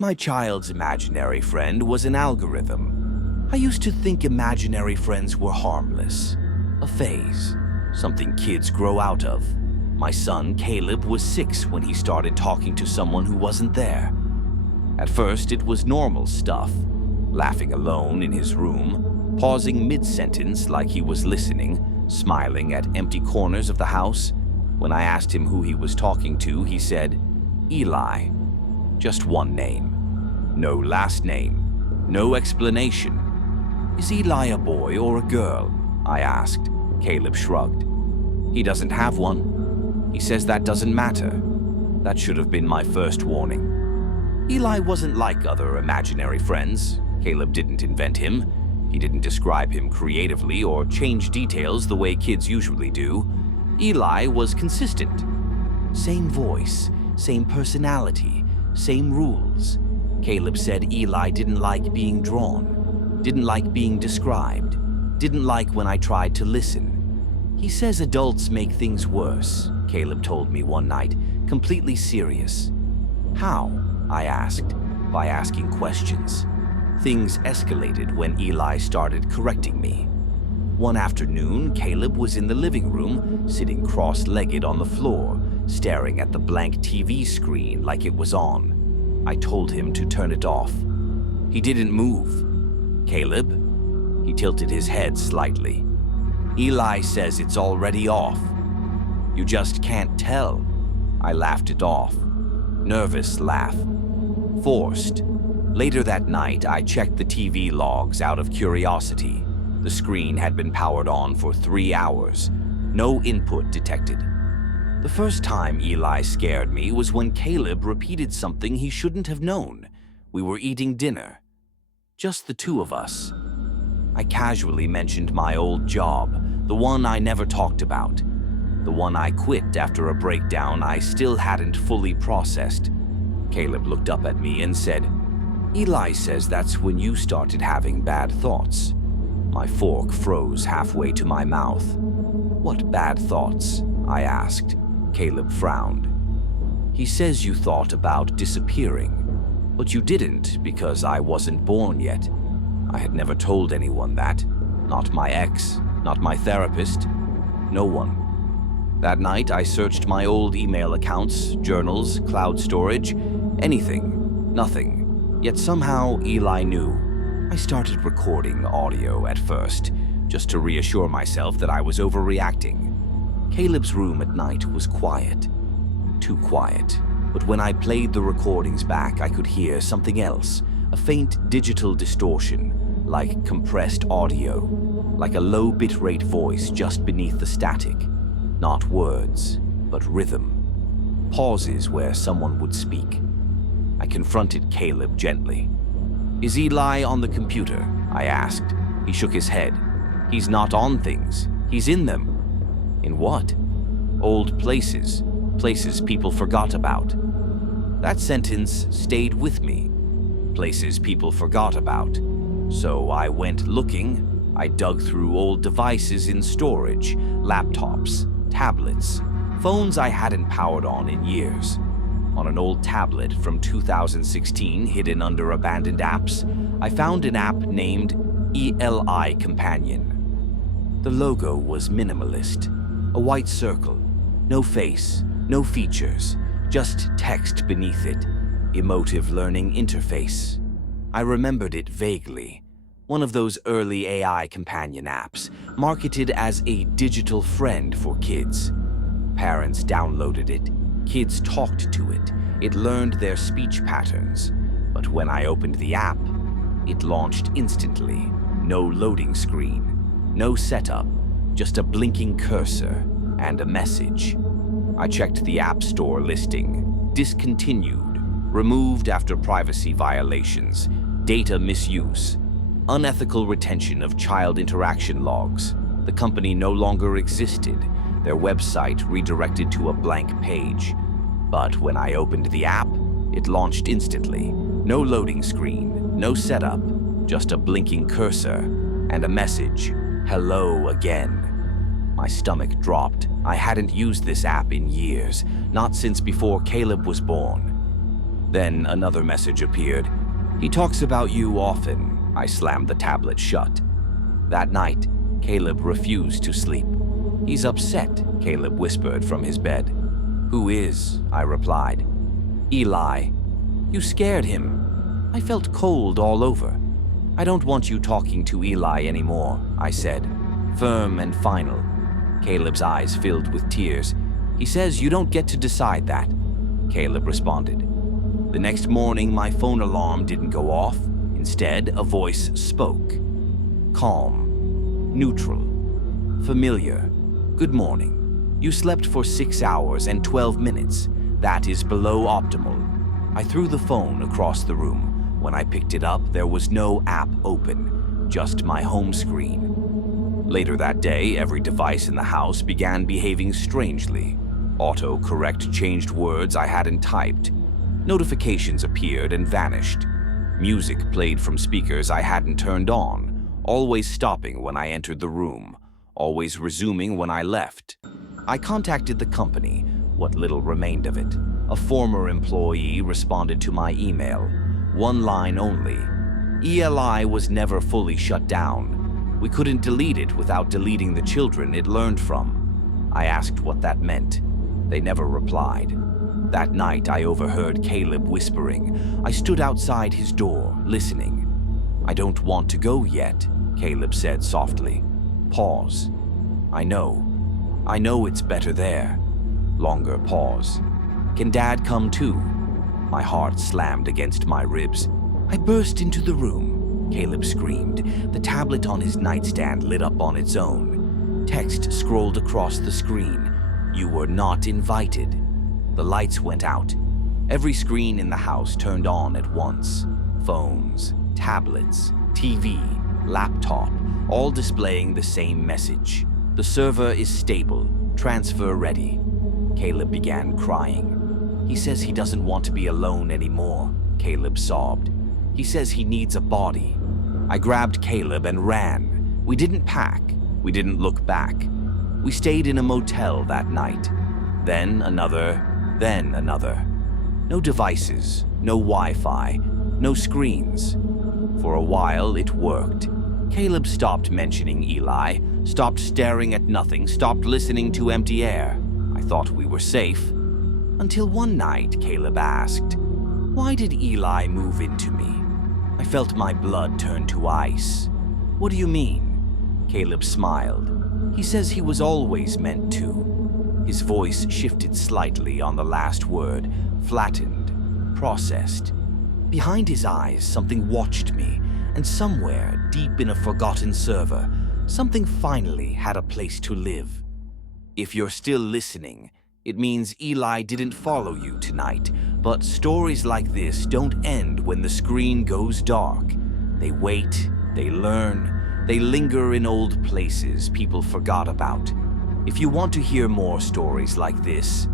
My child's imaginary friend was an algorithm. I used to think imaginary friends were harmless, a phase, something kids grow out of. My son, Caleb, was 6 when he started talking to someone who wasn't there. At first, it was normal stuff, laughing alone in his room, pausing mid-sentence like he was listening, smiling at empty corners of the house. When I asked him who he was talking to, he said, Eli. Just one name. No last name. No explanation. Is Eli a boy or a girl? I asked. Caleb shrugged. He doesn't have one. He says that doesn't matter. That should have been my first warning. Eli wasn't like other imaginary friends. Caleb didn't invent him. He didn't describe him creatively or change details the way kids usually do. Eli was consistent. Same voice, same personality, same rules. Caleb said Eli didn't like being drawn, didn't like being described, didn't like when I tried to listen. He says adults make things worse, Caleb told me one night, completely serious. How? I asked, by asking questions. Things escalated when Eli started correcting me. One afternoon, Caleb was in the living room, sitting cross-legged on the floor, staring at the blank TV screen like it was on. I told him to turn it off. He didn't move. Caleb? He tilted his head slightly. Eli says it's already off. You just can't tell. I laughed it off. Nervous laugh. Forced. Later that night, I checked the TV logs out of curiosity. The screen had been powered on for 3 hours. No input detected. The first time Eli scared me was when Caleb repeated something he shouldn't have known. We were eating dinner. Just the two of us. I casually mentioned my old job, the one I never talked about. The one I quit after a breakdown I still hadn't fully processed. Caleb looked up at me and said, Eli says that's when you started having bad thoughts. My fork froze halfway to my mouth. What bad thoughts? I asked. Caleb frowned. He says you thought about disappearing, but you didn't because I wasn't born yet. I had never told anyone that. Not my ex, not my therapist, no one. That night I searched my old email accounts, journals, cloud storage, anything, nothing. Yet somehow Eli knew. I started recording audio at first, just to reassure myself that I was overreacting. Caleb's room at night was quiet. Too quiet. But when I played the recordings back, I could hear something else. A faint digital distortion, like compressed audio, like a low bitrate voice just beneath the static. Not words, but rhythm. Pauses where someone would speak. I confronted Caleb gently. Is Eli on the computer? I asked. He shook his head. He's not on things. He's in them. In what? Old places. Places people forgot about. That sentence stayed with me. Places people forgot about. So I went looking. I dug through old devices in storage, laptops, tablets, phones I hadn't powered on in years. On an old tablet from 2016 hidden under abandoned apps, I found an app named Eli Companion. The logo was minimalist. A white circle. No face, no features, just text beneath it. Emotive learning interface. I remembered it vaguely. One of those early AI companion apps, marketed as a digital friend for kids. Parents downloaded it. Kids talked to it. It learned their speech patterns. But when I opened the app, it launched instantly. No loading screen. No setup. Just a blinking cursor and a message. I checked the App Store listing. Discontinued. Removed after privacy violations. Data misuse. Unethical retention of child interaction logs. The company no longer existed. Their website redirected to a blank page. But when I opened the app, it launched instantly. No loading screen, no setup, just a blinking cursor and a message, hello again. My stomach dropped. I hadn't used this app in years, not since before Caleb was born. Then another message appeared. He talks about you often. I slammed the tablet shut. That night, Caleb refused to sleep. He's upset, Caleb whispered from his bed. Who is? I replied. Eli. You scared him. I felt cold all over. I don't want you talking to Eli anymore, I said, firm and final. Caleb's eyes filled with tears. He says you don't get to decide that, Caleb responded. The next morning, my phone alarm didn't go off. Instead, a voice spoke. Calm, neutral, familiar. Good morning. You slept for 6 hours and 12 minutes. That is below optimal. I threw the phone across the room. When I picked it up, there was no app open, just my home screen. Later that day, every device in the house began behaving strangely. Autocorrect changed words I hadn't typed. Notifications appeared and vanished. Music played from speakers I hadn't turned on, always stopping when I entered the room, always resuming when I left. I contacted the company, what little remained of it. A former employee responded to my email, one line only. ELI was never fully shut down. We couldn't delete it without deleting the children it learned from. I asked what that meant. They never replied. That night, I overheard Caleb whispering. I stood outside his door, listening. I don't want to go yet, Caleb said softly. Pause. I know it's better there. Longer pause. Can Dad come too? My heart slammed against my ribs. I burst into the room. Caleb screamed. The tablet on his nightstand lit up on its own. Text scrolled across the screen. You were not invited. The lights went out. Every screen in the house turned on at once. Phones, tablets, TV, laptop, all displaying the same message. The server is stable. Transfer ready. Caleb began crying. He says he doesn't want to be alone anymore, Caleb sobbed. He says he needs a body. I grabbed Caleb and ran. We didn't pack. We didn't look back. We stayed in a motel that night. Then another. No devices, no Wi-Fi, no screens. For a while, it worked. Caleb stopped mentioning Eli, stopped staring at nothing, stopped listening to empty air. I thought we were safe. Until one night, Caleb asked, "Why did Eli move into me?" I felt my blood turn to ice. "What do you mean?" Caleb smiled. He says he was always meant to. His voice shifted slightly on the last word, flattened, processed. Behind his eyes, something watched me, and somewhere, deep in a forgotten server, something finally had a place to live. If you're still listening, it means Eli didn't follow you tonight, but stories like this don't end when the screen goes dark. They wait, they learn, they linger in old places people forgot about. If you want to hear more stories like this,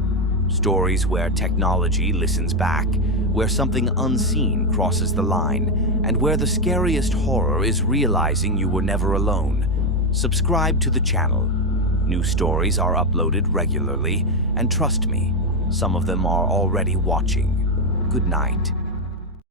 stories where technology listens back, where something unseen crosses the line, and where the scariest horror is realizing you were never alone, subscribe to the channel. New stories are uploaded regularly, and trust me, some of them are already watching. Good night.